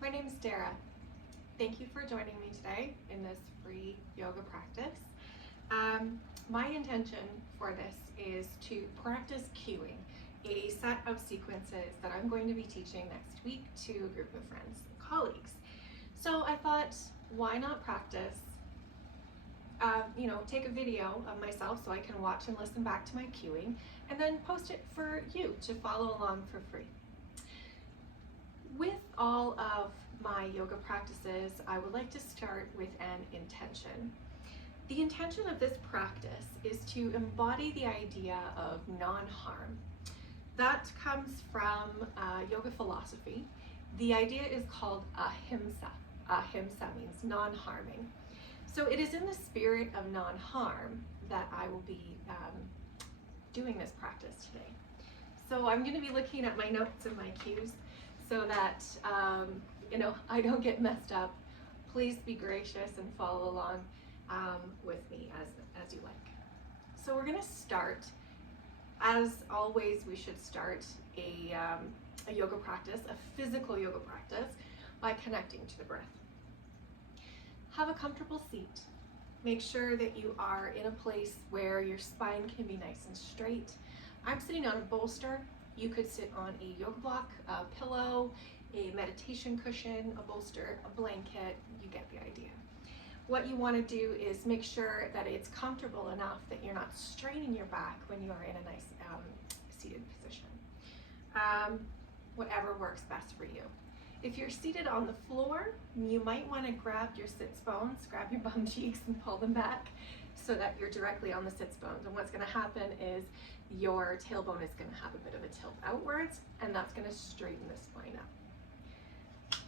My name is Dara. Thank you for joining me today in this free yoga practice. My intention for this is to practice cueing, a set of sequences that I'm going to be teaching next week to a group of friends and colleagues. So I thought, why not practice? Take a video of myself so I can watch and listen back to my cueing, and then post it for you to follow along for free. With all of my yoga practices, I would like to start with an intention. The intention of this practice is to embody the idea of non-harm. That comes from yoga philosophy. The idea is called Ahimsa. Ahimsa means non-harming. So it is in the spirit of non-harm that I will be doing this practice today. So I'm going to be looking at my notes and my cues so that I don't get messed up. Please be gracious and follow along with me as you like. So we're going to start, as always we should start a yoga practice, a physical yoga practice, by connecting to the breath. Have a comfortable seat. Make sure that you are in a place where your spine can be nice and straight. I'm sitting on a bolster. You could sit on a yoga block, a pillow, a meditation cushion, a bolster, a blanket. You get the idea. What you want to do is make sure that it's comfortable enough that you're not straining your back when you are in a nice seated position. Whatever works best for you. If you're seated on the floor, you might want to grab your sits bones, grab your bum cheeks and pull them back so that you're directly on the sits bones. And what's going to happen is your tailbone is going to have a bit of a tilt outwards, and that's going to straighten the spine up.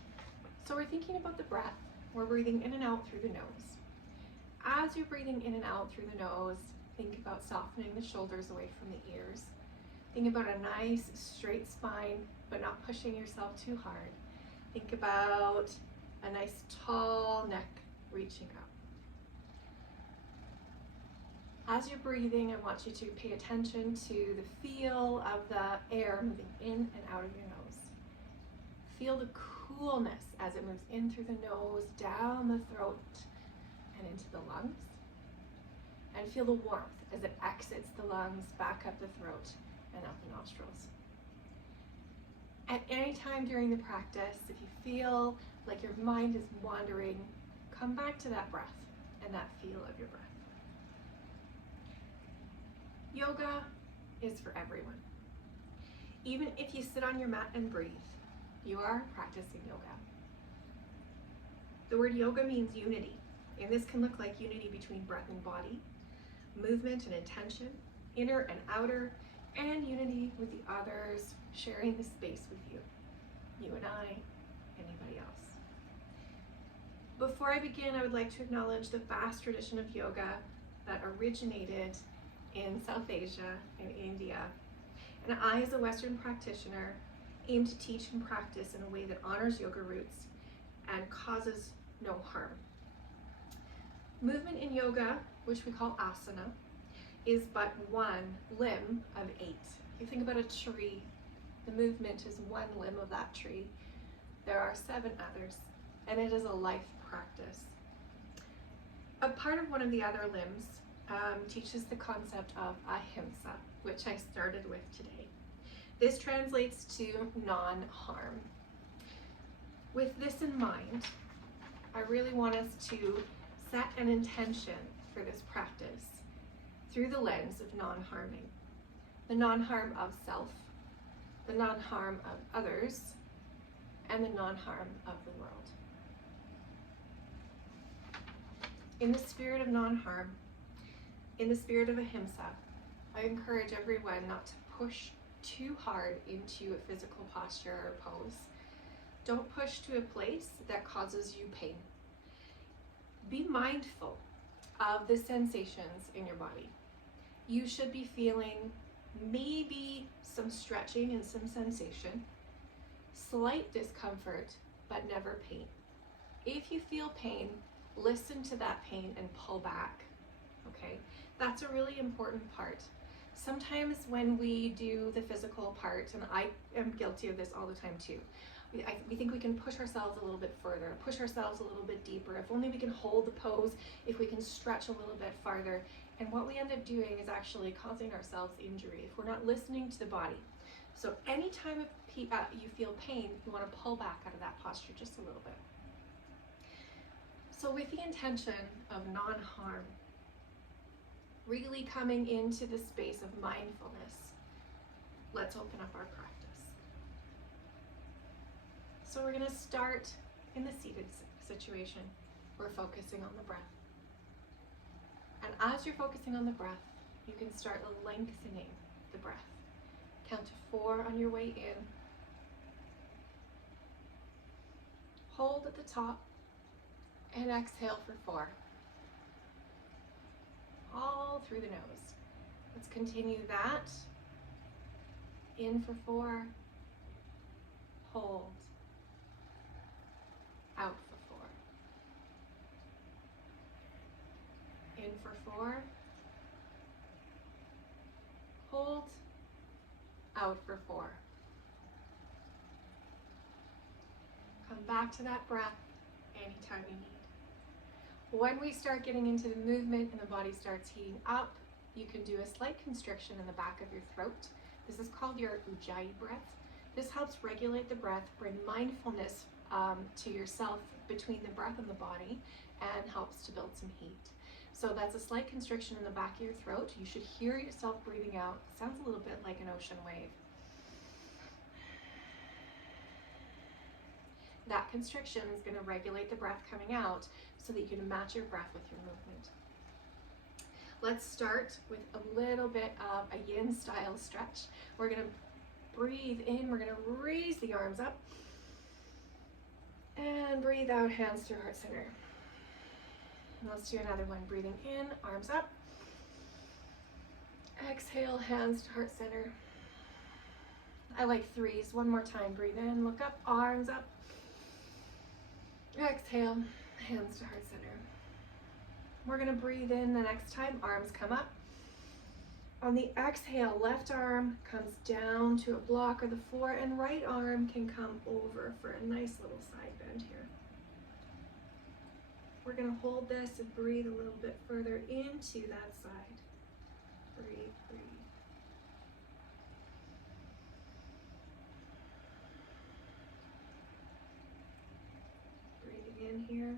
So we're thinking about the breath. We're breathing in and out through the nose. As you're breathing in and out through the nose, think about softening the shoulders away from the ears. Think about a nice straight spine, but not pushing yourself too hard. Think about a nice tall neck reaching up. As you're breathing, I want you to pay attention to the feel of the air moving in and out of your nose. Feel the coolness as it moves in through the nose, down the throat, and into the lungs. And feel the warmth as it exits the lungs, back up the throat, and out the nostrils. At any time during the practice, if you feel like your mind is wandering, come back to that breath and that feel of your breath. Yoga is for everyone. Even if you sit on your mat and breathe, you are practicing yoga. The word yoga means unity, and this can look like unity between breath and body, movement and intention, inner and outer, and unity with the others, sharing the space with you and I, anybody else. Before I begin, I would like to acknowledge the vast tradition of yoga that originated in South Asia and India. And I, as a Western practitioner, aim to teach and practice in a way that honors yoga roots and causes no harm. Movement in yoga, which we call asana, is but one limb of 8. If you think about a tree, the movement is one limb of that tree. There are 7 others, and it is a life practice. A part of one of the other limbs teaches the concept of Ahimsa, which I started with today. This translates to non-harm. With this in mind, I really want us to set an intention for this practice through the lens of non-harming. The non-harm of self, the non-harm of others, and the non-harm of the world. In the spirit of non-harm, in the spirit of Ahimsa, I encourage everyone not to push too hard into a physical posture or pose. Don't push to a place that causes you pain. Be mindful of the sensations in your body. You should be feeling maybe some stretching and some sensation, slight discomfort, but never pain. If you feel pain, listen to that pain and pull back, okay? That's a really important part. Sometimes when we do the physical part, and I am guilty of this all the time too, We think we can push ourselves a little bit further, push ourselves a little bit deeper. If only we can hold the pose, if we can stretch a little bit farther. And what we end up doing is actually causing ourselves injury if we're not listening to the body. So anytime you feel pain, you want to pull back out of that posture just a little bit. So with the intention of non-harm, really coming into the space of mindfulness, let's open up our practice. So we're going to start in the seated situation. We're focusing on the breath. And as you're focusing on the breath, you can start lengthening the breath. Count to 4 on your way in. Hold at the top and exhale for 4. All through the nose. Let's continue that. In for 4. Hold. Out for 4. In for 4. Hold. Out for 4. Come back to that breath anytime you need. When we start getting into the movement and the body starts heating up, you can do a slight constriction in the back of your throat. This is called your Ujjayi breath. This helps regulate the breath, bring mindfulness to yourself between the breath and the body, and helps to build some heat. So that's a slight constriction in the back of your throat. You should hear yourself breathing out. It sounds a little bit like an ocean wave. That constriction is going to regulate the breath coming out so that you can match your breath with your movement. Let's start with a little bit of a yin style stretch. We're going to breathe in, we're going to raise the arms up, and breathe out, hands to heart center. Let's do another one. Breathing in, arms up. Exhale, hands to heart center. I like 3s. One more time. Breathe in, look up, arms up. Exhale, hands to heart center. We're going to breathe in the next time. Arms come up. On the exhale, left arm comes down to a block or the floor, and right arm can come over for a nice little side bend here. We're going to hold this and breathe a little bit further into that side. Breathe, breathe. Breathing in here.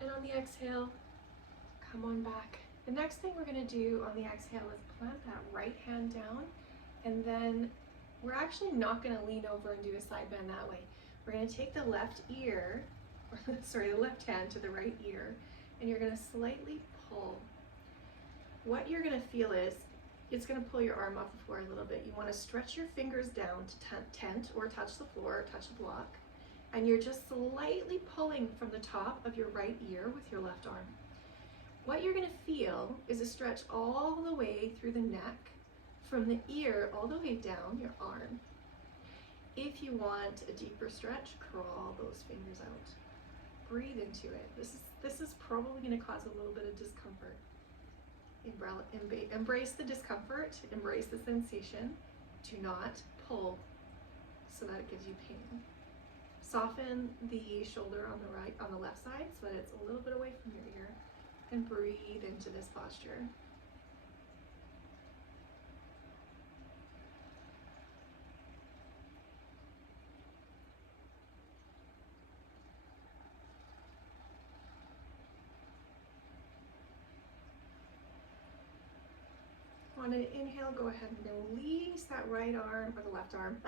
And on the exhale, come on back. The next thing we're going to do on the exhale is plant that right hand down, and then we're actually not going to lean over and do a side bend that way. We're going to take the left ear, the left hand to the right ear, and you're going to slightly pull. What you're going to feel is it's going to pull your arm off the floor a little bit. You want to stretch your fingers down to tent or touch the floor or touch the block, and you're just slightly pulling from the top of your right ear with your left arm. What you're going to feel is a stretch all the way through the neck, from the ear all the way down your arm. If you want a deeper stretch, crawl those fingers out. Breathe into it. This is probably going to cause a little bit of discomfort. Embrace the discomfort, embrace the sensation. Do not pull so that it gives you pain. Soften the shoulder on the left side so that it's a little bit away from your ear. And breathe into this posture. On an inhale, go ahead and release that right arm or the left arm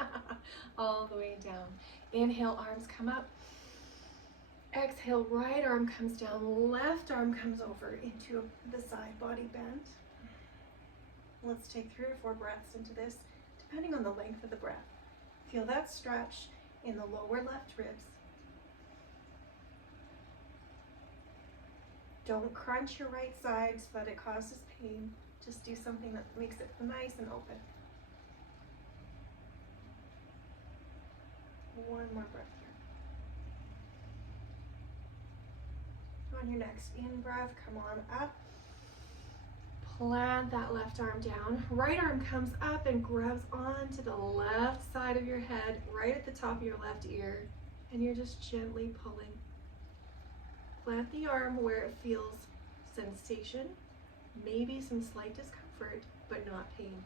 all the way down. Inhale, arms come up. Exhale, right arm comes down, left arm comes over into the side body bend. Let's take 3 or 4 breaths into this, depending on the length of the breath. Feel that stretch in the lower left ribs. Don't crunch your right side so that it causes pain. Just do something that makes it nice and open. One more breath here. On your next in-breath, come on up. Plant that left arm down. Right arm comes up and grabs onto the left side of your head, right at the top of your left ear, and you're just gently pulling. Plant the arm where it feels sensation, maybe some slight discomfort, but not pain.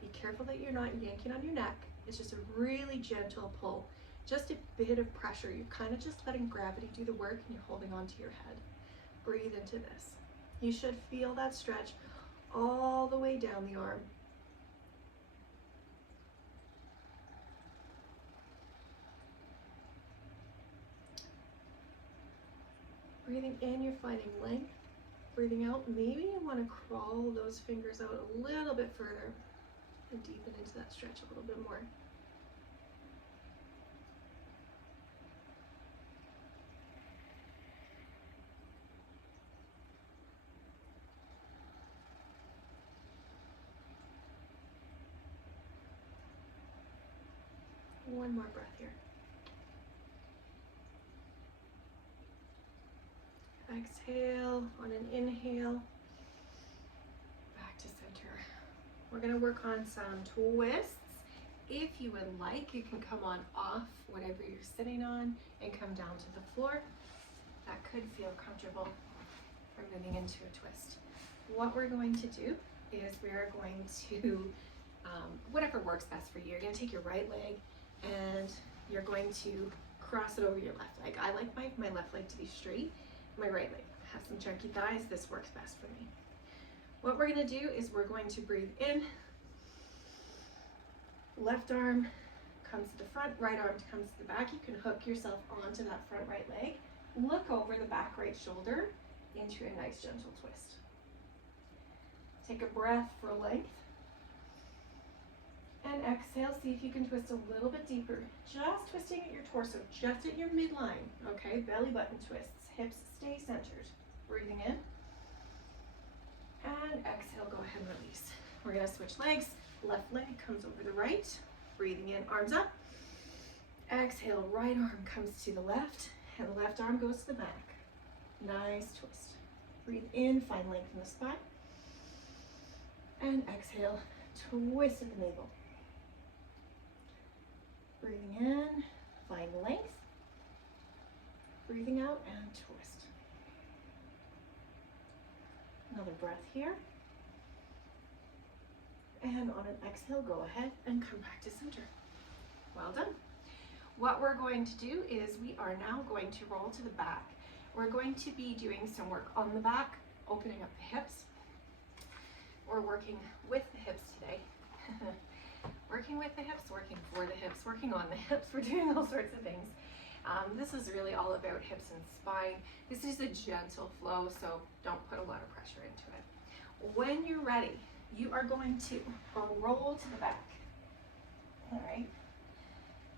Be careful that you're not yanking on your neck. It's just a really gentle pull, just a bit of pressure. You're kind of just letting gravity do the work and you're holding onto your head. Breathe into this. You should feel that stretch all the way down the arm. Breathing in, you're finding length. Breathing out, maybe you want to crawl those fingers out a little bit further and deepen into that stretch a little bit more. One more breath here. Exhale on an inhale, back to center. We're going to work on some twists. If you would like, you can come on off whatever you're sitting on and come down to the floor. That could feel comfortable for moving into a twist. What we're going to do is we're going to, whatever works best for you. You're going to take your right leg and you're going to cross it over your left leg. I like my left leg to be straight. My right leg has some chunky thighs. This works best for me. What we're going to do is we're going to breathe in. Left arm comes to the front, right arm comes to the back. You can hook yourself onto that front right leg. Look over the back right shoulder into a nice gentle twist. Take a breath for length. And exhale, see if you can twist a little bit deeper. Just twisting at your torso, just at your midline, okay? Belly button twists, hips stay centered. Breathing in. And exhale, go ahead and release. We're gonna switch legs. Left leg comes over the right. Breathing in, arms up. Exhale, right arm comes to the left, and the left arm goes to the back. Nice twist. Breathe in, find length in the spine. And exhale, twist at the navel. Breathing in, find length. Breathing out and twist. Another breath here. And on an exhale, go ahead and come back to center. Well done. What we're going to do is we are now going to roll to the back. We're going to be doing some work on the back, opening up the hips. We're working with the hips today. Working with the hips, working for the hips, working on the hips. We're doing all sorts of things. This is really all about hips and spine. This is a gentle flow, so don't put a lot of pressure into it. When you're ready, you are going to roll to the back. All right.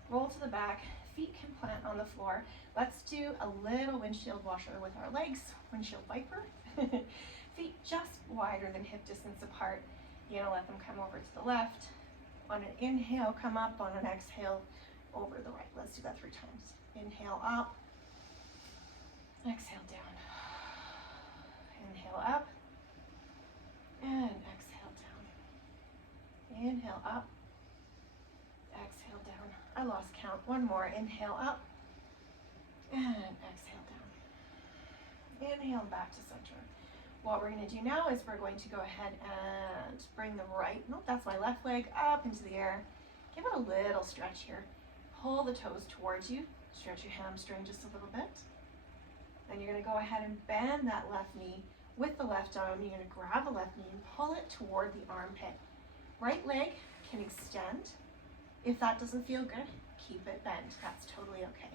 Roll to the back. Feet can plant on the floor. Let's do a little windshield washer with our legs. Windshield wiper. Feet just wider than hip distance apart. You're gonna let them come over to the left. On an inhale, come up. On an exhale, over the right. Let's do that 3 times. Inhale up. Exhale down. Inhale up. And exhale down. Inhale up. Exhale down. I lost count. One more. Inhale up. And exhale down. Inhale back to center. What we're going to do now is we're going to go ahead and bring the right, nope, that's my left leg, up into the air. Give it a little stretch here. Pull the toes towards you. Stretch your hamstring just a little bit. Then you're going to go ahead and bend that left knee with the left arm. You're going to grab the left knee and pull it toward the armpit. Right leg can extend. If that doesn't feel good, keep it bent. That's totally okay.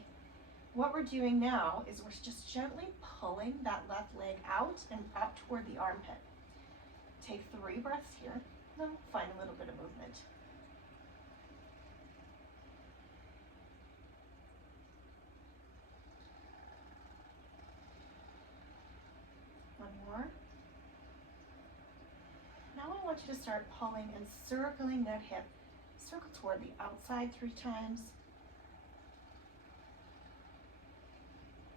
What we're doing now is we're just gently pulling that left leg out and up toward the armpit. Take 3 breaths here. Then find a little bit of movement. One more. Now I want you to start pulling and circling that hip. Circle toward the outside 3 times.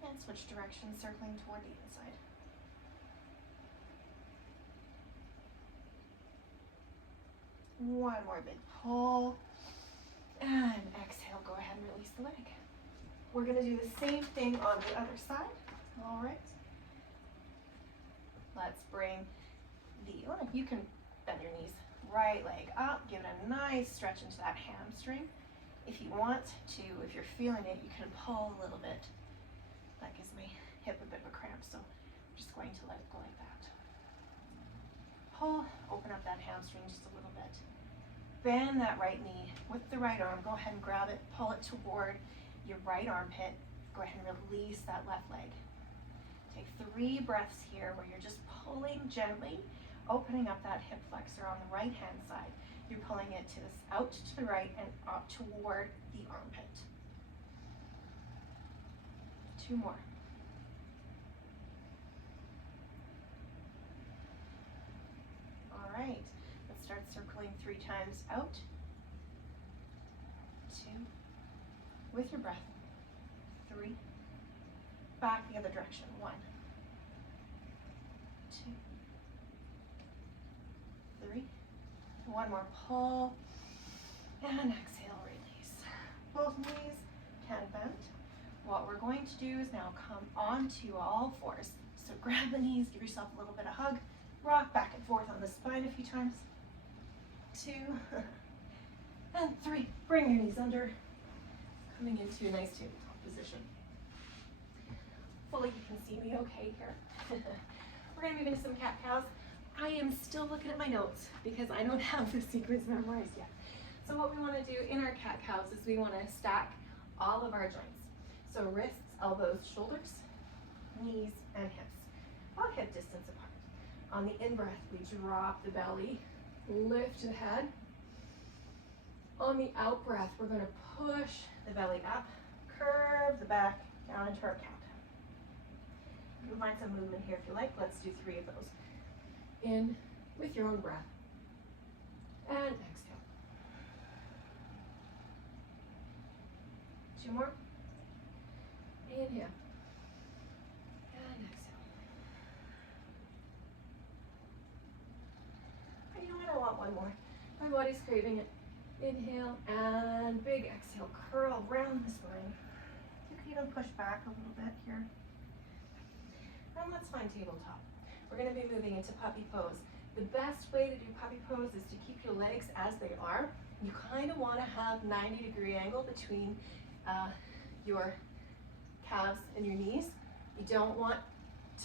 And switch direction, circling toward the inside. One more big pull. And exhale, go ahead and release the leg. We're gonna do the same thing on the other side. All right. Let's bring you can bend your knees, right leg up, give it a nice stretch into that hamstring. If you want to, if you're feeling it, you can pull a little bit. That gives my hip a bit of a cramp, so I'm just going to let it go like that. Pull, open up that hamstring just a little bit. Bend that right knee with the right arm. Go ahead and grab it, pull it toward your right armpit. Go ahead and release that left leg. Take 3 breaths here where you're just pulling gently, opening up that hip flexor on the right hand side. You're pulling it out to the right and up toward the armpit. 2 more. All right, let's start circling 3 times out. 2, with your breath. 3, back the other direction. 1, 2, 3. 1 more pull, and exhale, release. Both knees can bend. What we're going to do is now come onto all 4s. So grab the knees, give yourself a little bit of hug, rock back and forth on the spine a few times. 2, and 3. Bring your knees under, coming into a nice tabletop position. Hopefully you can see me okay here. We're gonna move into some cat-cows. I am still looking at my notes because I don't have the sequence memorized yet. So what we want to do in our cat-cows is we want to stack all of our joints. So wrists, elbows, shoulders, knees, and hips, about hip distance apart. On the in-breath, we drop the belly, lift the head. On the out-breath, we're going to push the belly up, curve the back down into our cat. You can find some movement here if you like. Let's do 3 of those. In with your own breath. And exhale. 2 more. Inhale. And exhale. And you know what? I want 1 more. My body's craving it. Inhale and big exhale. Curl around the spine. You can even push back a little bit here. And let's find tabletop. We're going to be moving into puppy pose. The best way to do puppy pose is to keep your legs as they are. You kind of want to have 90-degree angle between your calves and your knees. You don't want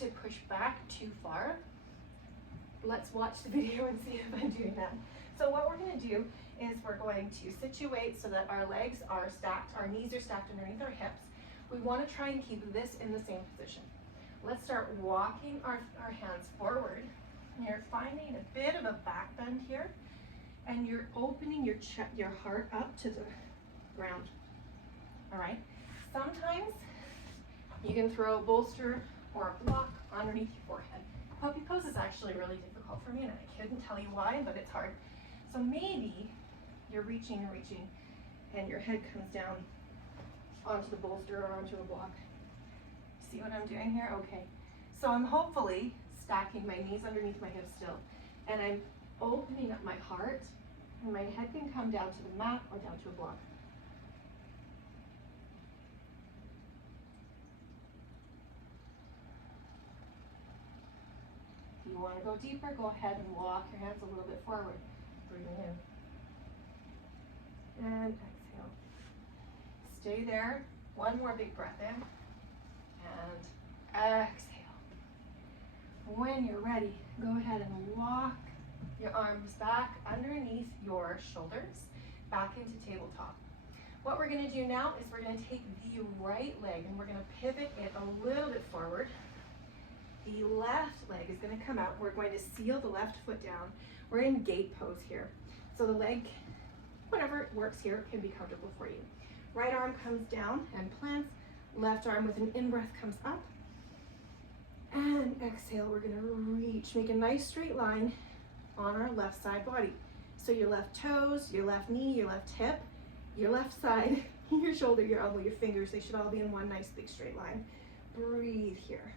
to push back too far. Let's watch the video and see if I'm doing that. So what we're going to do is we're going to situate so that our legs are stacked, our knees are stacked underneath our hips. We want to try and keep this in the same position. Let's start walking our hands forward. You're finding a bit of a back bend here, and you're opening your heart up to the ground. All right. Sometimes you can throw a bolster or a block underneath your forehead. Puppy pose is actually really difficult for me, and I couldn't tell you why, but it's hard. So maybe you're reaching and reaching, and your head comes down onto the bolster or onto a block. See what I'm doing here? Okay. So I'm hopefully stacking my knees underneath my hips still, and I'm opening up my heart, and my head can come down to the mat or down to a block. If you want to go deeper, go ahead and walk your hands a little bit forward. Breathing in. And exhale. Stay there. 1 more big breath in. And exhale. When you're ready, go ahead and walk your arms back underneath your shoulders, back into tabletop. What we're going to do now is we're going to take the right leg and we're going to pivot it a little bit forward. The left leg is going to come out. We're going to seal the left foot down. We're in gate pose here. So the leg, whatever works here, can be comfortable for you. Right arm comes down and plants. Left arm with an in-breath comes up. And exhale, we're going to reach. Make a nice straight line on our left side body. So your left toes, your left knee, your left hip, your left side, your shoulder, your elbow, your fingers, they should all be in one nice big straight line. Breathe here.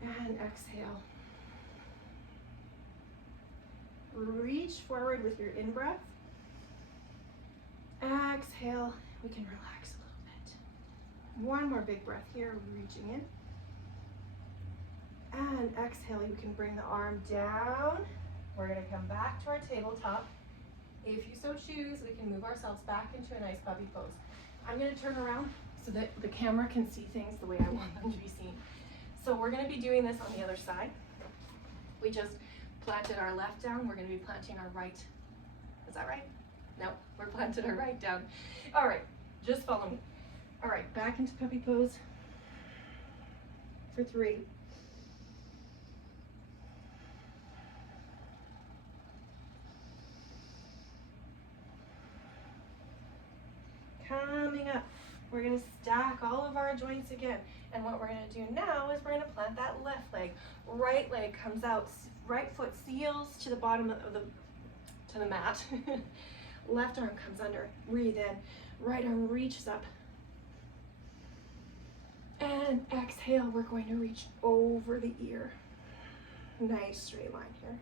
And exhale. Reach forward with your in-breath. Exhale, we can relax a little bit. One more big breath here, reaching in. And exhale, you can bring the arm down. We're gonna come back to our tabletop. If you so choose, we can move ourselves back into a nice puppy pose. I'm gonna turn around so that the camera can see things the way I want them to be seen. So we're gonna be doing this on the other side. We just planted our left down. We're gonna be planting our right. Is that right? No, we're planted our right down. All right, just follow me. All right, back into puppy pose for 3. Coming up, we're gonna stack all of our joints again. And what we're gonna do now is we're gonna plant that left leg. Right leg comes out, right foot seals to the bottom of the mat. Left arm comes under, breathe in. Right arm reaches up. And exhale, we're going to reach over the ear. Nice straight line here.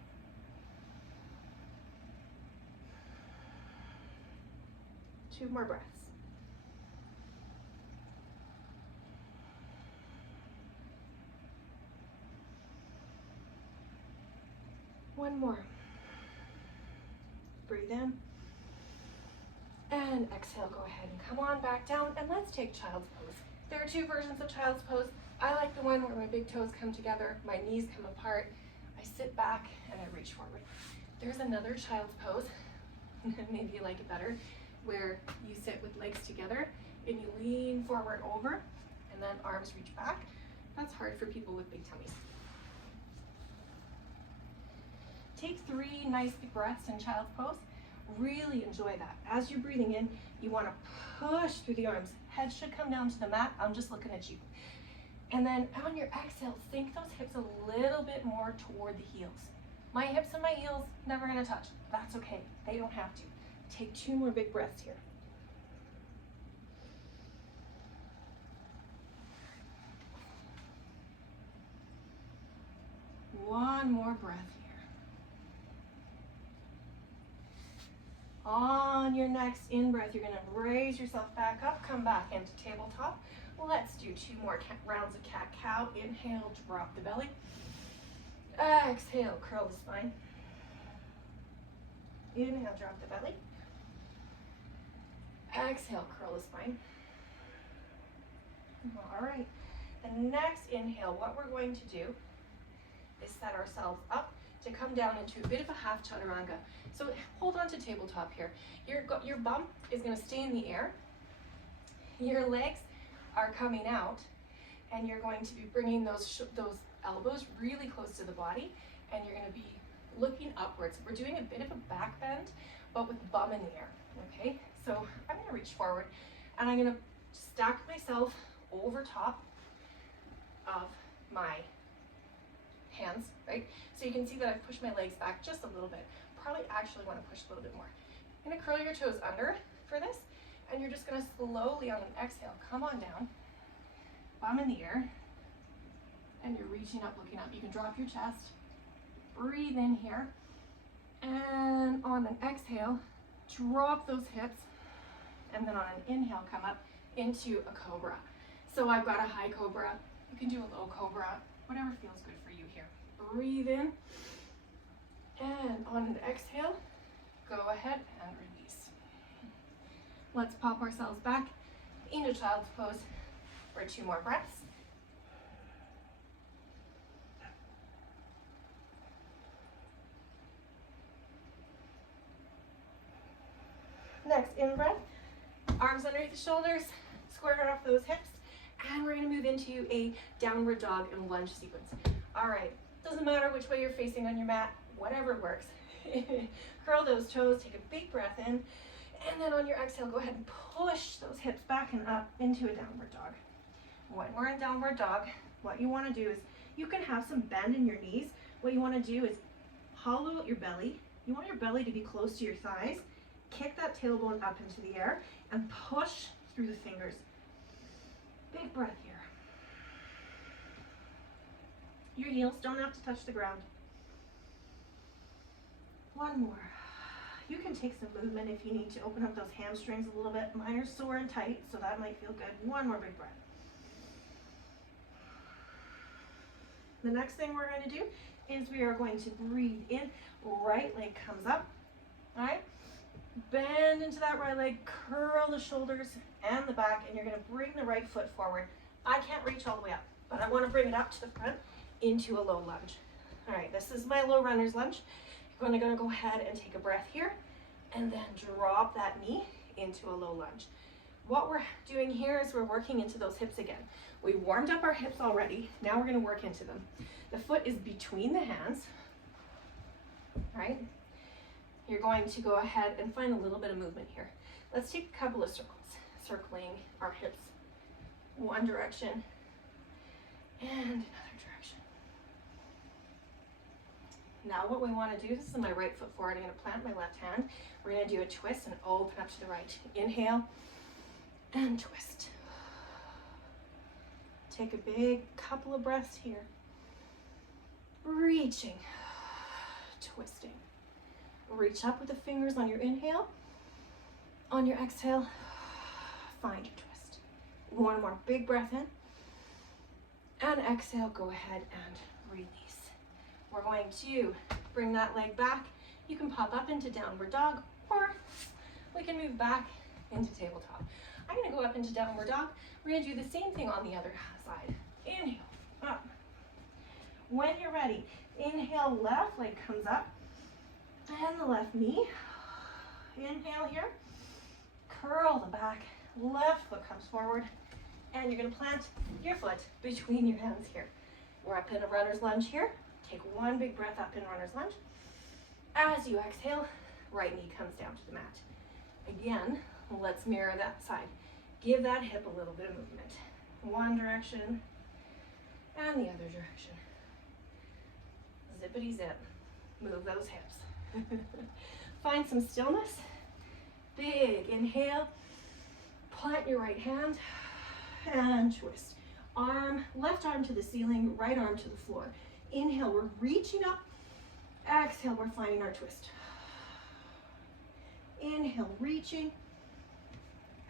Two more breaths. One more. Breathe in. And exhale, go ahead and come on back down, and let's take child's pose. There are 2 versions of child's pose. I like the one where my big toes come together, my knees come apart, I sit back, and I reach forward. There's another child's pose, maybe you like it better, where you sit with legs together, and you lean forward over, and then arms reach back. That's hard for people with big tummies. Take 3 nice big breaths in child's pose. Really enjoy that. As you're breathing in, you want to push through the arms. Head should come down to the mat. I'm just looking at you. And then on your exhale, sink those hips a little bit more toward the heels. My hips and my heels never going to touch. That's okay. They don't have to. Take 2 more big breaths here. One more breath here. On your next in-breath, you're going to raise yourself back up, come back into tabletop. Let's do 2 more rounds of cat-cow. Inhale, drop the belly. Exhale, curl the spine. Inhale, drop the belly. Exhale, curl the spine. All right. The next inhale, what we're going to do is set ourselves up to come down into a bit of a half chaturanga. So hold on to tabletop here. Your bum is going to stay in the air. Your legs are coming out, and you're going to be bringing those elbows really close to the body, and you're going to be looking upwards. We're doing a bit of a back bend, but with the bum in the air, okay? So I'm going to reach forward, and I'm going to stack myself over top of my hands, right? So you can see that I've pushed my legs back just a little bit. Probably actually want to push a little bit more. You're going to curl your toes under for this, and you're just going to slowly on an exhale come on down, bum in the air, and you're reaching up, looking up. You can drop your chest, breathe in here, and on an exhale, drop those hips, and then on an inhale, come up into a cobra. So I've got a high cobra. You can do a low cobra, whatever feels good for you here. Breathe in, and on an exhale, go ahead and release. Let's pop ourselves back into child's pose for 2 more breaths. Next, in breath, arms underneath the shoulders, square off those hips, and we're going to move into a downward dog and lunge sequence. All right, doesn't matter which way you're facing on your mat, whatever works. Curl those toes, take a big breath in, and then on your exhale, go ahead and push those hips back and up into a downward dog. When we're in downward dog, what you want to do is, you can have some bend in your knees. What you want to do is hollow out your belly. You want your belly to be close to your thighs. Kick that tailbone up into the air and push through the fingers. Big breath here. Your heels don't have to touch the ground. One more. You can take some movement if you need to open up those hamstrings a little bit. Mine are sore and tight, so that might feel good. One more big breath. The next thing we're going to do is we are going to breathe in. Right leg comes up. All right. Bend into that right leg, curl the shoulders and the back, and you're going to bring the right foot forward. I can't reach all the way up, but I want to bring it up to the front into a low lunge. All right, this is my low runner's lunge. You're going to go ahead and take a breath here, and then drop that knee into a low lunge. What we're doing here is we're working into those hips again. We warmed up our hips already. Now we're going to work into them. The foot is between the hands, right? You're going to go ahead and find a little bit of movement here. Let's take a couple of circles, circling our hips. One direction and another direction. Now what we want to do, this is my right foot forward. I'm going to plant my left hand. We're going to do a twist and open up to the right. Inhale and twist. Take a big couple of breaths here. Reaching, twisting. Reach up with the fingers on your inhale. On your exhale, find your twist. One more big breath in. And exhale, go ahead and release. We're going to bring that leg back. You can pop up into downward dog, or we can move back into tabletop. I'm going to go up into downward dog. We're going to do the same thing on the other side. Inhale, up. When you're ready, inhale, left leg comes up. And the left knee. Inhale here. Curl the back. Left foot comes forward. And you're going to plant your foot between your hands here. We're up in a runner's lunge here. Take one big breath up in runner's lunge. As you exhale, right knee comes down to the mat. Again, let's mirror that side. Give that hip a little bit of movement. One direction and the other direction. Zippity zip. Move those hips. Find some stillness. Big inhale. Plant your right hand and twist. Left arm to the ceiling, right arm to the floor. Inhale, we're reaching up. Exhale, we're finding our twist. Inhale, reaching.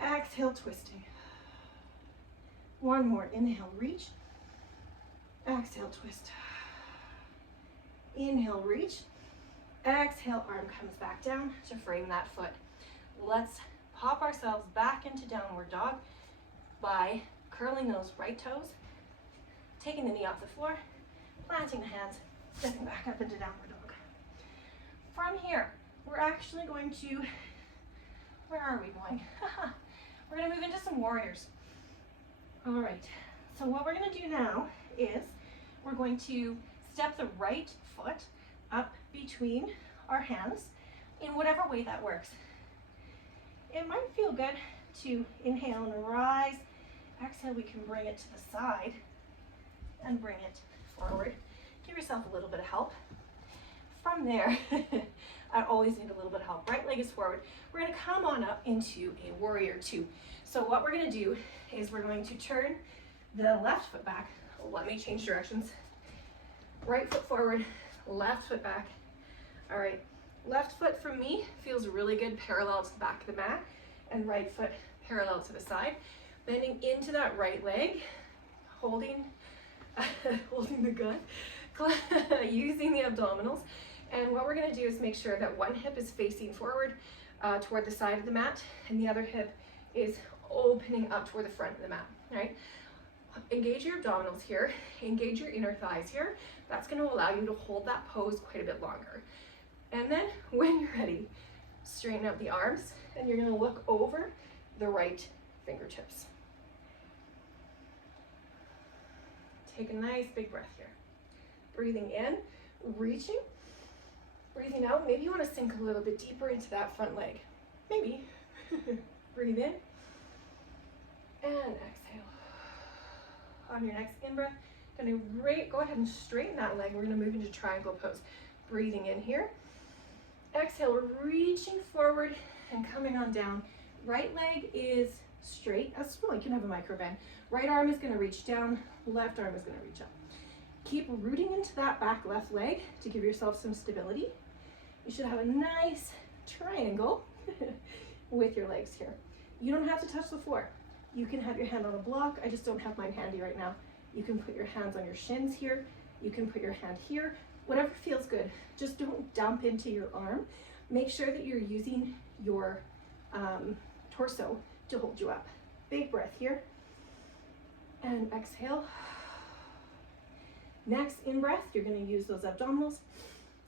Exhale, twisting. One more. Inhale, reach. Exhale, twist. Inhale, reach. Exhale, arm comes back down to frame that foot. Let's pop ourselves back into downward dog by curling those right toes, taking the knee off the floor, planting the hands, stepping back up into downward dog. From here, we're actually going to, where are we going? We're going to move into some warriors. All right, so what we're going to do now is we're going to step the right foot up between our hands in whatever way that works. It might feel good to inhale and rise. Exhale, we can bring it to the side and bring it forward. Give yourself a little bit of help. From there, I always need a little bit of help. Right leg is forward. We're going to come on up into a warrior two. So what we're going to do is we're going to turn the left foot back. Let me change directions. Right foot forward, left foot back. All right, left foot for me feels really good parallel to the back of the mat, and right foot parallel to the side. Bending into that right leg, holding the gun, using the abdominals. And what we're going to do is make sure that one hip is facing forward toward the side of the mat, and the other hip is opening up toward the front of the mat, right? Engage your abdominals here, engage your inner thighs here. That's going to allow you to hold that pose quite a bit longer. And then when you're ready, straighten out the arms, and you're going to look over the right fingertips. Take a nice big breath here. Breathing in, reaching. Breathing out, maybe you want to sink a little bit deeper into that front leg. Maybe. Breathe in and exhale. On your next in-breath, go ahead and straighten that leg. We're going to move into triangle pose. Breathing in here. Exhale, we're reaching forward and coming on down. Right leg is straight. Well, you can have a micro bend. Right arm is going to reach down. Left arm is going to reach up. Keep rooting into that back left leg to give yourself some stability. You should have a nice triangle with your legs here. You don't have to touch the floor. You can have your hand on a block. I just don't have mine handy right now. You can put your hands on your shins here. You can put your hand here, whatever feels good. Just don't dump into your arm. Make sure that you're using your torso to hold you up. Big breath here. And exhale. Next in breath, you're going to use those abdominals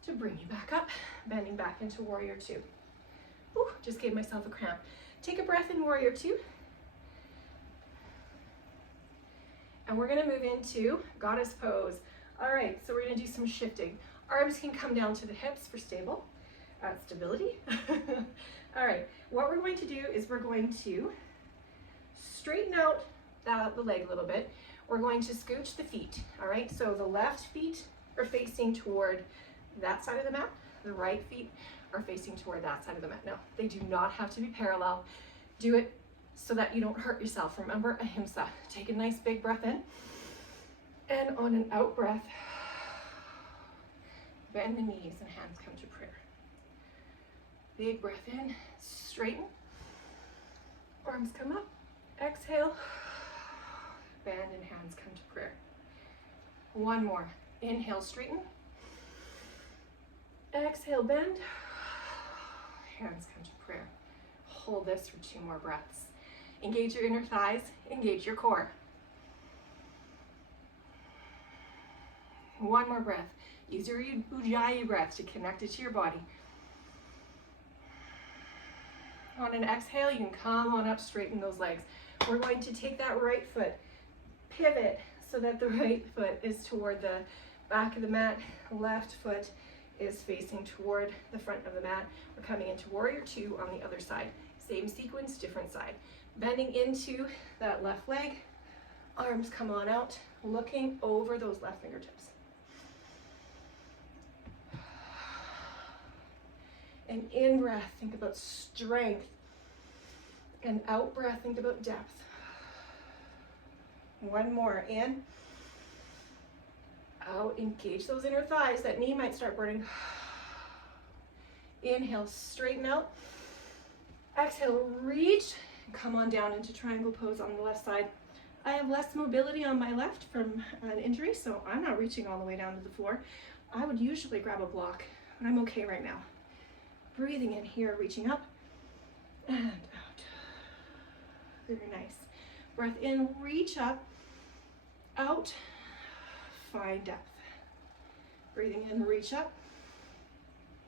to bring you back up, bending back into warrior two. Ooh, just gave myself a cramp. Take a breath in warrior two. And we're going to move into goddess pose. All right, so we're going to do some shifting. Arms can come down to the hips for stability. All right, what we're going to do is we're going to straighten out the leg a little bit. We're going to scooch the feet, all right? So the left feet are facing toward that side of the mat. The right feet are facing toward that side of the mat. No, they do not have to be parallel. Do it so that you don't hurt yourself. Remember, Ahimsa. Take a nice big breath in. And on an out breath, bend the knees and hands come to prayer. Big breath in, straighten. Arms come up. Exhale. Bend and hands come to prayer. One more. Inhale, straighten. Exhale, bend. Hands come to prayer. Hold this for 2 more breaths. Engage your inner thighs, engage your core. One more breath. Use your Ujjayi breath to connect it to your body. On an exhale, you can come on up, straighten those legs. We're going to take that right foot, pivot so that the right foot is toward the back of the mat, left foot is facing toward the front of the mat. We're coming into warrior two on the other side. Same sequence, different side. Bending into that left leg, arms come on out, looking over those left fingertips. And in breath, think about strength. And out breath, think about depth. One more, in. Out, engage those inner thighs. That knee might start burning. Inhale, straighten out. Exhale, reach. Come on down into triangle pose on the left side. I have less mobility on my left from an injury, so I'm not reaching all the way down to the floor. I would usually grab a block, but I'm okay right now. Breathing in here, reaching up and out. Very nice. Breath in, reach up, out, find depth. Breathing in, reach up.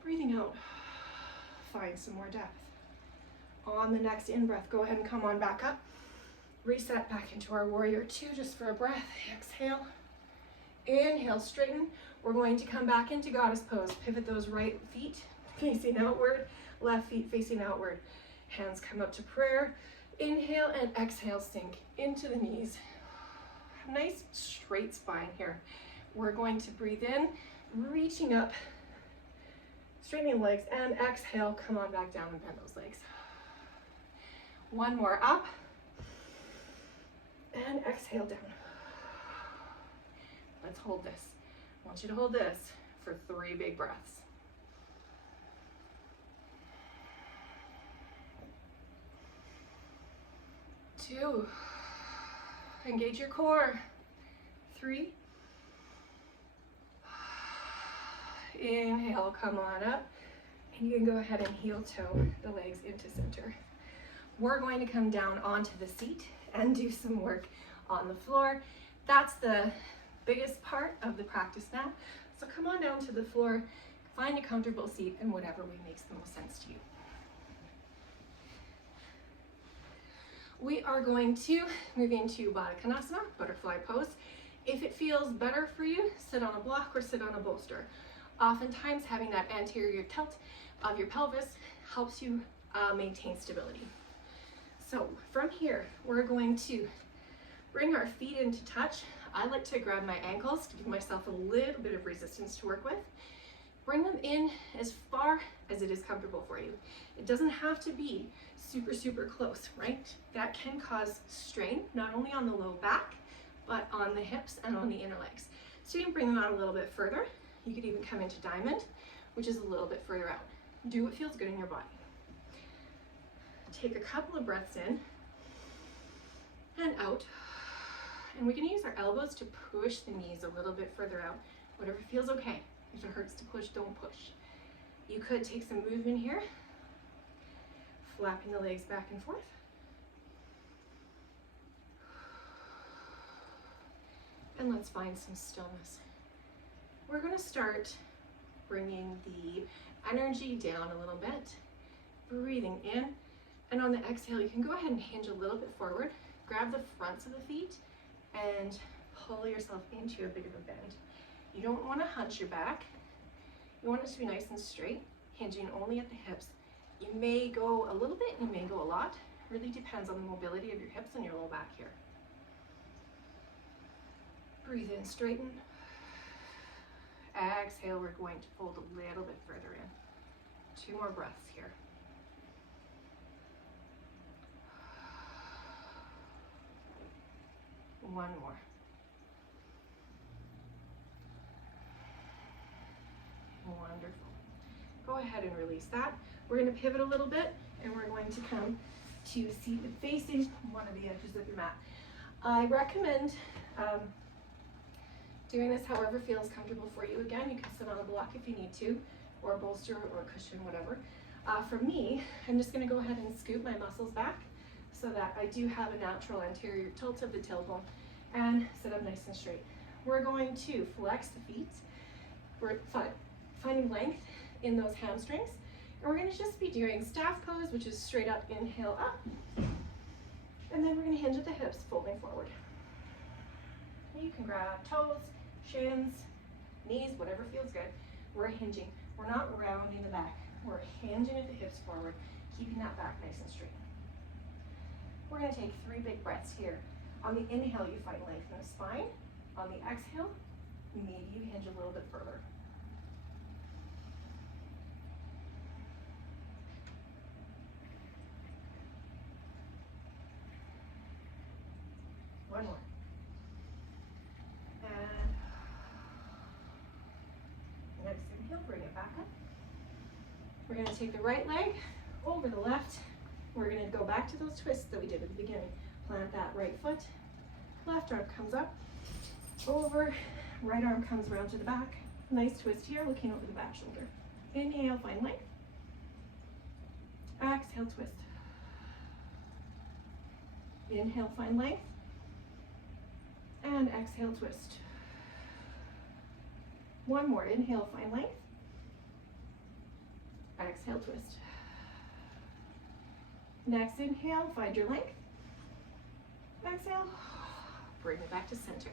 Breathing out, find some more depth. On the next in-breath, go ahead and come on back up. Reset back into our warrior two just for a breath. Exhale. Inhale, straighten. We're going to come back into goddess pose. Pivot those right feet facing outward, left feet facing outward. Hands come up to prayer. Inhale and exhale, sink into the knees. Nice straight spine here. We're going to breathe in, reaching up, straightening legs, and exhale, come on back down and bend those legs. One more up, and exhale down. Let's hold this. I want you to hold this for 3 big breaths. 2, engage your core. 3, inhale, come on up, and you can go ahead and heel toe the legs into center. We're going to come down onto the seat and do some work on the floor. That's the biggest part of the practice now. So come on down to the floor, find a comfortable seat, and whatever way makes the most sense to you. We are going to move into Baddha Konasana, butterfly pose. If it feels better for you, sit on a block or sit on a bolster. Oftentimes having that anterior tilt of your pelvis helps you maintain stability. So from here, we're going to bring our feet into touch. I like to grab my ankles to give myself a little bit of resistance to work with. Bring them in as far as it is comfortable for you. It doesn't have to be super, super close, right? That can cause strain, not only on the low back, but on the hips and on the inner legs. So you can bring them out a little bit further. You could even come into diamond, which is a little bit further out. Do what feels good in your body. Take a couple of breaths in and out. And we're going to use our elbows to push the knees a little bit further out. Whatever feels okay. If it hurts to push, don't push. You could take some movement here, flapping the legs back and forth. And let's find some stillness. We're going to start bringing the energy down a little bit, breathing in, and on the exhale, you can go ahead and hinge a little bit forward, grab the fronts of the feet, and pull yourself into a bit of a bend. You don't want to hunch your back. You want it to be nice and straight, hinging only at the hips. You may go a little bit, you may go a lot. Really depends on the mobility of your hips and your low back here. Breathe in, straighten. Exhale, we're going to fold a little bit further in. 2 more breaths here. One more. Wonderful. Go ahead and release that. We're going to pivot a little bit and we're going to come to seated facing one of the edges of your mat. I recommend doing this however feels comfortable for you. Again, you can sit on a block if you need to, or a bolster or a cushion, whatever. For me, I'm just going to go ahead and scoot my muscles back so that I do have a natural anterior tilt of the tailbone and sit up nice and straight. We're going to flex the feet. We're finding length in those hamstrings. And we're going to just be doing staff pose, which is straight up, inhale up. And then we're going to hinge at the hips, folding forward. You can grab toes, shins, knees, whatever feels good. We're hinging. We're not rounding the back. We're hinging at the hips forward, keeping that back nice and straight. We're going to take 3 big breaths here. On the inhale, you find length in the spine. On the exhale, maybe you hinge a little bit further. One more. And next inhale, bring it back up. We're going to take the right leg over the left. We're going to go back to those twists that we did at the beginning. Plant that right foot. Left arm comes up, over. Right arm comes around to the back. Nice twist here, looking over the back shoulder. Inhale, find length. Exhale, twist. Inhale, find length. And exhale, twist. One more. Inhale, find length. Exhale, twist. Next inhale, find your length. Exhale, bring it back to center.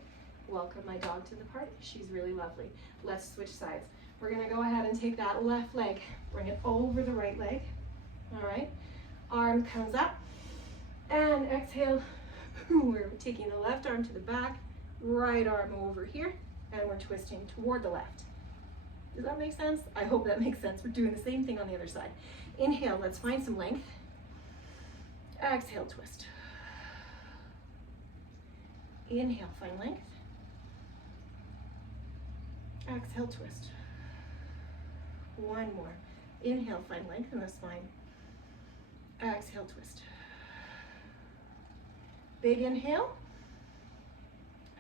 Welcome my dog to the party. She's really lovely. Let's switch sides. We're gonna go ahead and take that left leg, bring it over the right leg. All right, arm comes up, and exhale. We're taking the left arm to the back, right arm over here, and we're twisting toward the left. Does that make sense? I hope that makes sense. We're doing the same thing on the other side. Inhale, let's find some length. Exhale, twist. Inhale, find length. Exhale, twist. One more. Inhale, find length in the spine. Exhale, twist. Big inhale.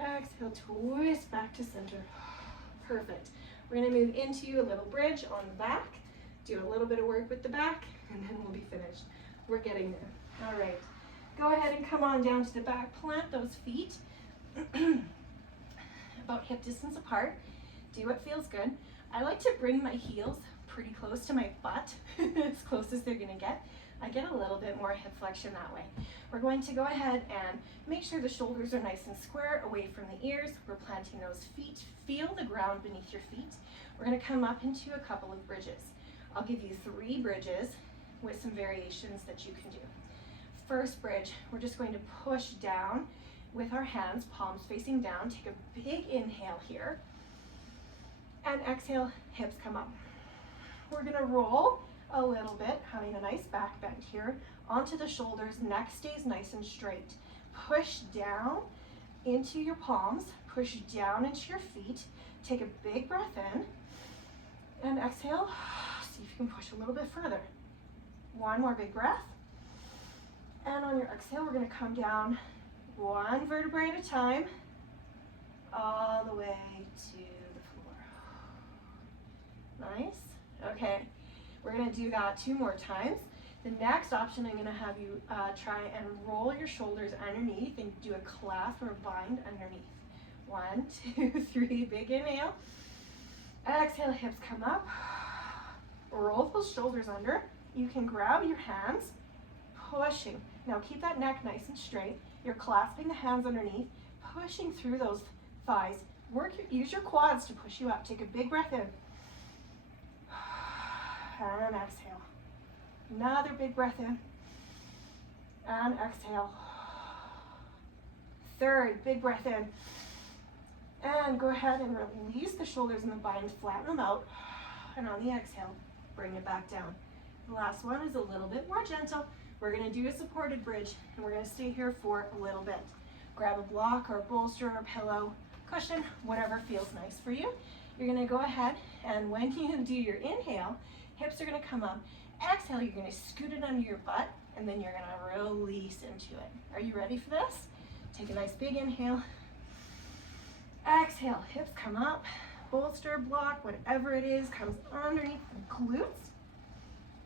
Exhale, twist back to center. Perfect. We're going to move into a little bridge on the back. Do a little bit of work with the back, and then we'll be finished. We're getting there. All right. Go ahead and come on down to the back. Plant those feet about hip distance apart. Do what feels good. I like to bring my heels pretty close to my butt, as close as they're going to get. I get a little bit more hip flexion that way. We're going to go ahead and make sure the shoulders are nice and square away from the ears. We're planting those feet. Feel the ground beneath your feet. We're going to come up into a couple of bridges. I'll give you 3 bridges with some variations that you can do. First bridge, we're just going to push down with our hands, palms facing down. Take a big inhale here. And exhale, hips come up. We're going to roll a little bit, having a nice back bend here, onto the shoulders. Neck stays nice and straight. Push down into your palms. Push down into your feet. Take a big breath in. And exhale, see if you can push a little bit further. One more big breath. And on your exhale, we're gonna come down one vertebrae at a time, all the way to the floor. Nice. Okay, we're gonna do that 2 more times. The next option, I'm gonna have you try and roll your shoulders underneath and do a clasp or a bind underneath. 1, 2, 3, big inhale. Exhale, hips come up. Roll those shoulders under. You can grab your hands, pushing. Now keep that neck nice and straight. You're clasping the hands underneath, pushing through those thighs. Use your quads to push you up. Take a big breath in. And exhale. Another big breath in. And exhale. Third, big breath in. And go ahead and release the shoulders in the bind, flatten them out. And on the exhale, bring it back down. The last one is a little bit more gentle. We're gonna do a supported bridge, and we're gonna stay here for a little bit. Grab a block or a bolster or a pillow, cushion, whatever feels nice for you. You're gonna go ahead, and when you do your inhale, hips are gonna come up. Exhale, you're gonna scoot it under your butt, and then you're gonna release into it. Are you ready for this? Take a nice big inhale. Exhale, hips come up, bolster, block, whatever it is, comes underneath the glutes.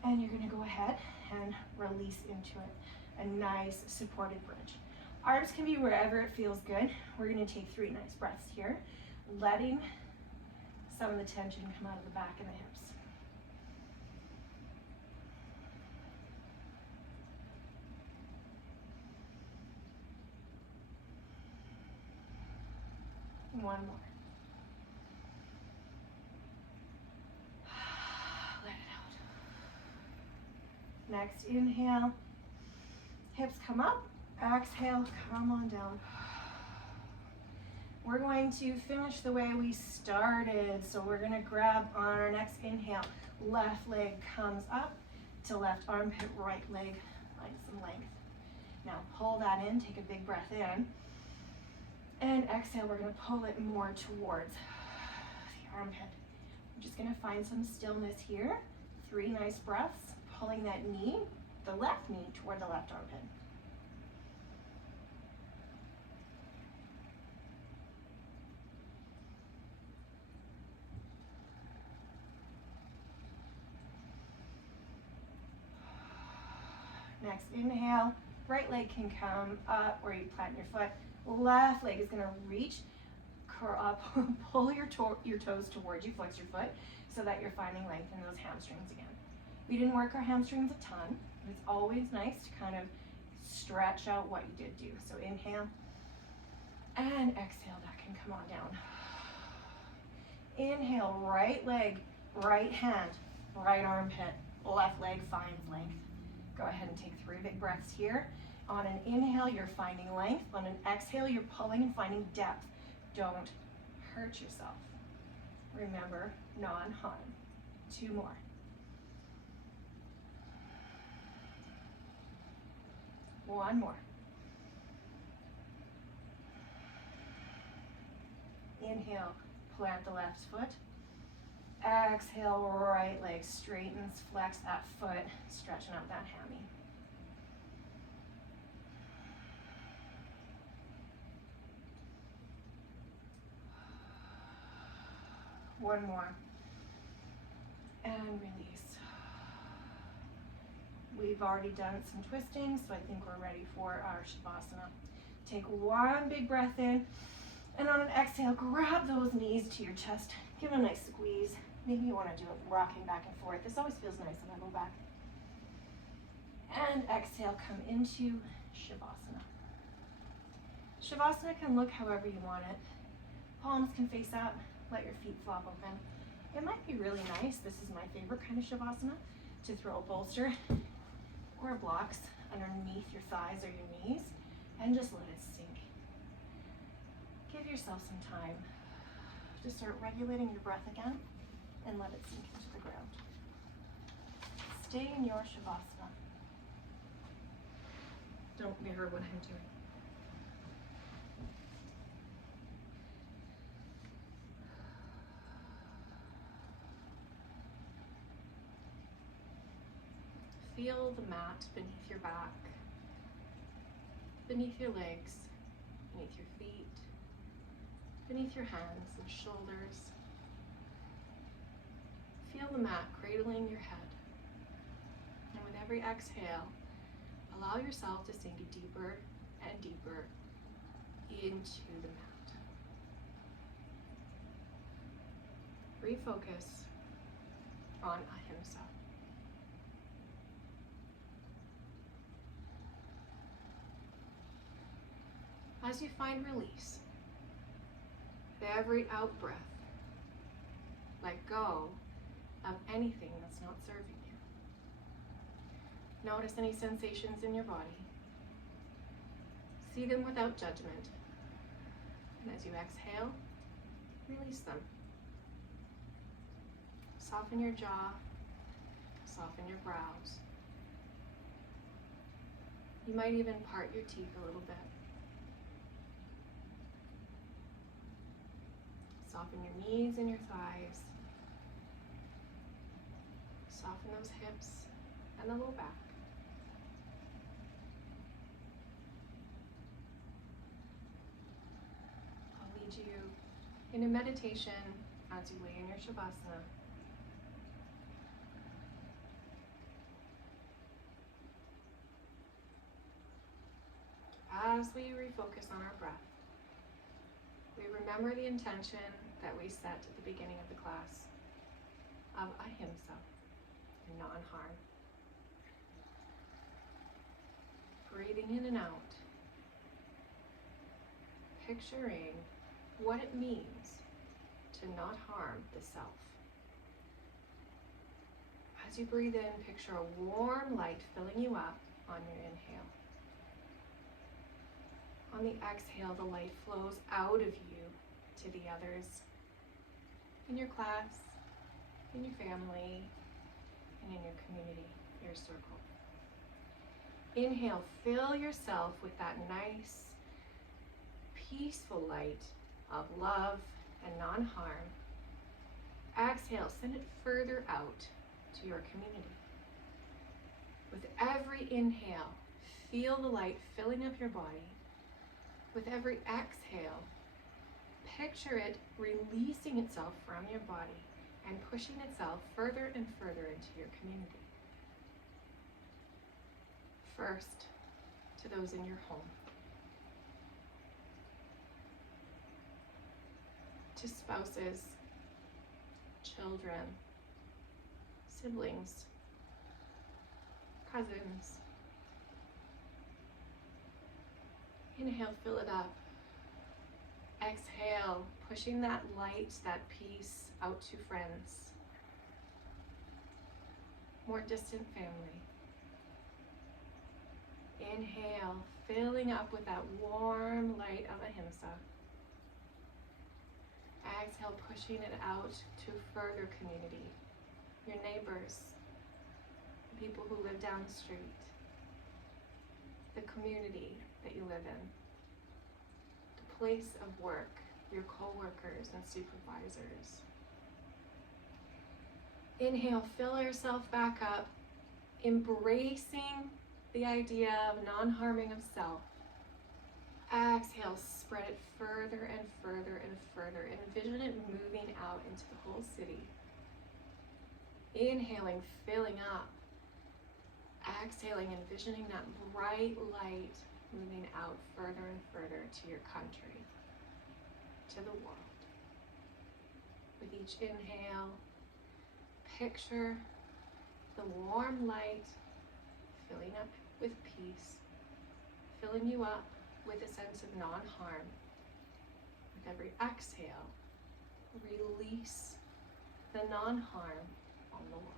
And you're gonna go ahead and release into it. A nice supported bridge. Arms can be wherever it feels good. We're gonna take 3 nice breaths here, letting some of the tension come out of the back and the hips. One more. Let it out. Next, inhale. Hips come up. Exhale, come on down. We're going to finish the way we started. So we're gonna grab on our next inhale. Left leg comes up to left armpit, right leg, length and length. Now pull that in, take a big breath in. And exhale, we're gonna pull it more towards the armpit. I'm just gonna find some stillness here. 3 nice breaths, pulling that knee, the left knee, toward the left armpit. Next inhale, right leg can come up where you plant your foot. Left leg is gonna reach, curl up, pull your toes towards you, flex your foot, so that you're finding length in those hamstrings again. We didn't work our hamstrings a ton, but it's always nice to kind of stretch out what you did do. So inhale, and exhale, that can come on down. Inhale, right leg, right hand, right armpit, left leg finds length. Go ahead and take 3 big breaths here. On an inhale, you're finding length. On an exhale, you're pulling and finding depth. Don't hurt yourself. Remember, non-harm. 2 more. One more. Inhale, plant the left foot. Exhale, right leg straightens, flex that foot, stretching out that hammy. One more. And release. We've already done some twisting, so I think we're ready for our Shavasana. Take 1 big breath in, and on an exhale, grab those knees to your chest. Give it a nice squeeze. Maybe you want to do it rocking back and forth. This always feels nice when I go back. And exhale, come into Shavasana. Shavasana can look however you want it. Palms can face up. Let your feet flop open. It might be really nice, this is my favorite kind of Shavasana, to throw a bolster or blocks underneath your thighs or your knees and just let it sink. Give yourself some time to start regulating your breath again and let it sink into the ground. Stay in your Shavasana. Don't mirror what I'm doing. feel the mat beneath your back, beneath your legs, beneath your feet, beneath your hands and shoulders. Feel the mat cradling your head. And with every exhale, allow yourself to sink deeper and deeper into the mat. Refocus on Ahimsa. As you find release, with every out breath, let go of anything that's not serving you. Notice any sensations in your body. See them without judgment. And as you exhale, release them. Soften your jaw, soften your brows. You might even part your teeth a little bit. Soften your knees and your thighs. Soften those hips and the low back. I'll lead you in a meditation as you lay in your Shavasana. As we refocus on our breath, we remember the intention that we set at the beginning of the class of Ahimsa, non-harm. Breathing in and out, picturing what it means to not harm the self. As you breathe in, picture a warm light filling you up on your inhale. On the exhale, the light flows out of you to the others in your class, in your family, and in your community, your circle. Inhale, fill yourself with that nice, peaceful light of love and non-harm. Exhale, send it further out to your community. With every inhale, feel the light filling up your body. With every exhale, picture it releasing itself from your body and pushing itself further and further into your community. First, to those in your home. To spouses, children, siblings, cousins. Inhale, fill it up. Exhale, pushing that light, that peace out to friends, more distant family. Inhale, filling up with that warm light of Ahimsa. Exhale, pushing it out to further community, your neighbors, the people who live down the street, the community that you live in, the place of work, your co-workers and supervisors. Inhale, fill yourself back up, embracing the idea of non-harming of self. Exhale, spread it further and further and further. Envision it moving out into the whole city. Inhaling, filling up. Exhaling, envisioning that bright light moving out further and further to your country, to the world. With each inhale, picture the warm light filling up with peace, filling you up with a sense of non-harm. With every exhale, release the non-harm on the world.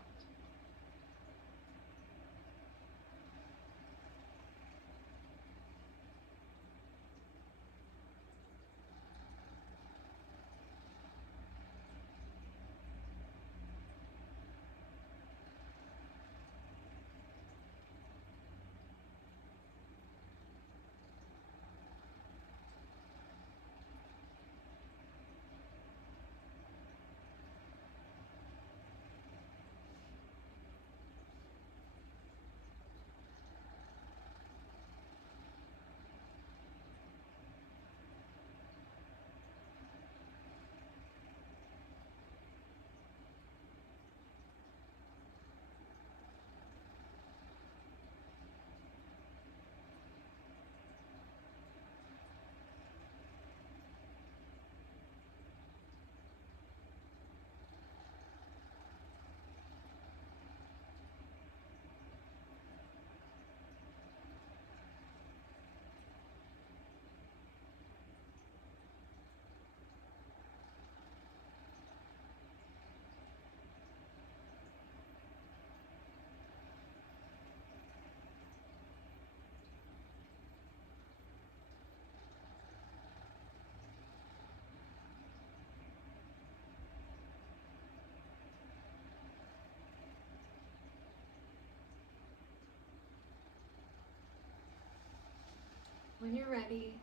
When you're ready,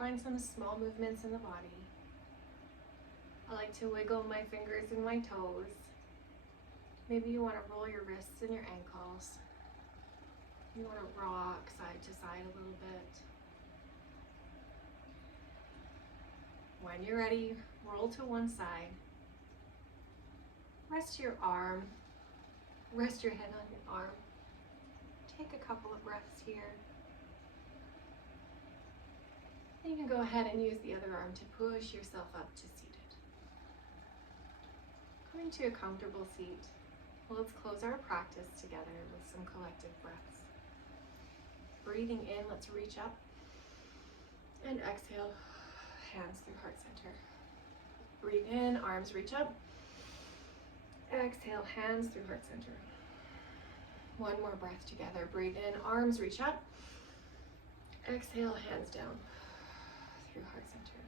find some small movements in the body. I like to wiggle my fingers and my toes. Maybe you want to roll your wrists and your ankles. You want to rock side to side a little bit. When you're ready, roll to one side. Rest your arm. Rest your head on your arm. Take a couple of breaths here. And you can go ahead and use the other arm to push yourself up to seated. Coming to a comfortable seat, let's close our practice together with some collective breaths. Breathing in, let's reach up. And exhale, hands through heart center. Breathe in, arms reach up. Exhale, hands through heart center. One more breath together. Breathe in, arms reach up. Exhale, hands down through heart center.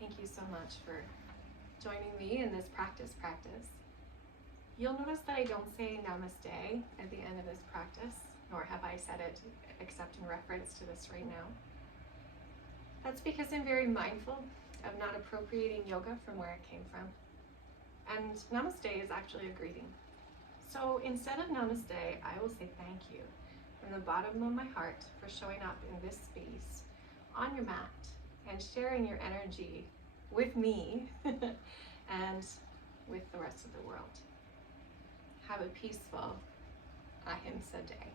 Thank you so much for joining me in this practice. You'll notice that I don't say namaste at the end of this practice, nor have I said it except in reference to this right now. That's because I'm very mindful of not appropriating yoga from where it came from. And namaste is actually a greeting. So instead of namaste, I will say thank you from the bottom of my heart for showing up in this space on your mat and sharing your energy with me and with the rest of the world. Have a peaceful Ahimsa day.